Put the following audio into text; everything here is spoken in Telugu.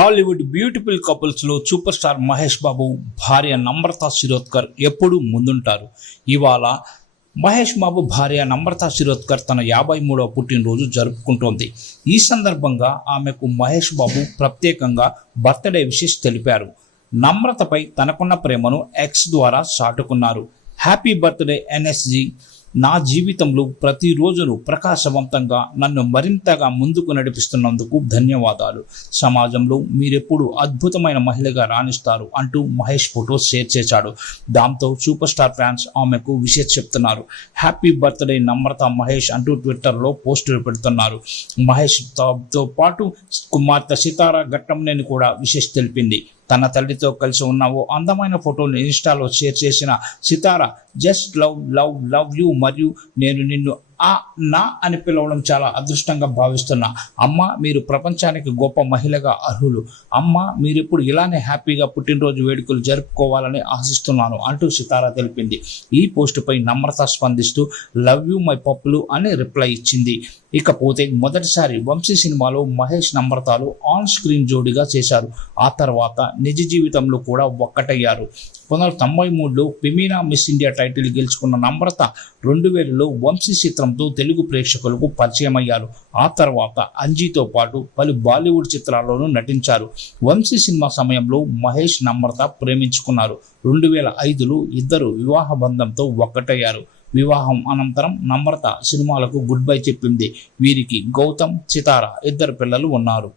టాలీవుడ్ బ్యూటిఫుల్ కపుల్స్ లో సూపర్ స్టార్ మహేష్ బాబు భార్య నమ్రతా శిరోద్కర్ ఎప్పుడూ ముందుంటారు. ఇవాళ మహేష్ బాబు భార్య నమ్రతా శిరోద్కర్ తన 53వ పుట్టినరోజు జరుపుకుంటోంది. ఈ సందర్భంగా ఆమెకు మహేష్ బాబు ప్రత్యేకంగా బర్త్డే విషెస్ తెలిపారు. నమ్రతపై తనకున్న ప్రేమను ఎక్స్ ద్వారా చాటుకున్నారు. Happy birthday NSG. నా జీవితంలో ప్రతిరోజును ప్రకాశవంతంగా నన్ను మరింతగా ముందుకు నడిపిస్తున్నందుకు ధన్యవాదాలు. సమాజంలో మీరెప్పుడు అద్భుతమైన మహిళగా రాణిస్తారు అంటూ మహేష్ ఫోటో షేర్ చేశాడు. దాంతో సూపర్ స్టార్ ఫ్యాన్స్ ఆమెకు విషెస్ చెప్తున్నారు. హ్యాపీ బర్త్డే నమ్రత మహేష్ అంటూ ట్విట్టర్లో పోస్టులు పెడుతున్నారు. మహేష్ తో పాటు కుమార్తె సితారా ఘట్టంనేని కూడా విషెస్ తెలిపింది. తన తల్లితో కలిసి ఉన్న ఓ అందమైన ఫోటోని ఇన్స్టాలో షేర్ చేసిన Sitara, just love love love you, మరియు నేను నిన్ను నా అని పిలవడం చాలా అదృష్టంగా భావిస్తున్నా. అమ్మ, మీరు ప్రపంచానికి గొప్ప మహిళగా అర్హులు. అమ్మ, మీరిప్పుడు ఇలానే హ్యాపీగా పుట్టినరోజు వేడుకలు జరుపుకోవాలని ఆశిస్తున్నాను అంటూ సితారా తెలిపింది. ఈ పోస్టుపై నమ్రత స్పందిస్తూ లవ్ యూ మై పప్పులు అని రిప్లై ఇచ్చింది. ఇకపోతే మొదటిసారి వంశీ సినిమాలో మహేష్ నమ్రతలు ఆన్ స్క్రీన్ జోడీగా చేశారు. ఆ తర్వాత నిజ జీవితంలో కూడా ఒక్కటయ్యారు. 1993లో ఫెమినా మిస్ ఇండియా టైటిల్ గెలుచుకున్న నమ్రత 2000లో వంశీ చిత్రంతో తెలుగు ప్రేక్షకులకు పరిచయం అయ్యారు. ఆ తర్వాత అంజీతో పాటు పలు బాలీవుడ్ చిత్రాల్లోనూ నటించారు. వంశీ సినిమా సమయంలో మహేష్ నమ్రత ప్రేమించుకున్నారు. 2005లో ఇద్దరు వివాహ బంధంతో ఒక్కటయ్యారు. వివాహం అనంతరం నమ్రత సినిమాలకు గుడ్ బై చెప్పింది. వీరికి గౌతమ్, సితారా ఇద్దరు పిల్లలు ఉన్నారు.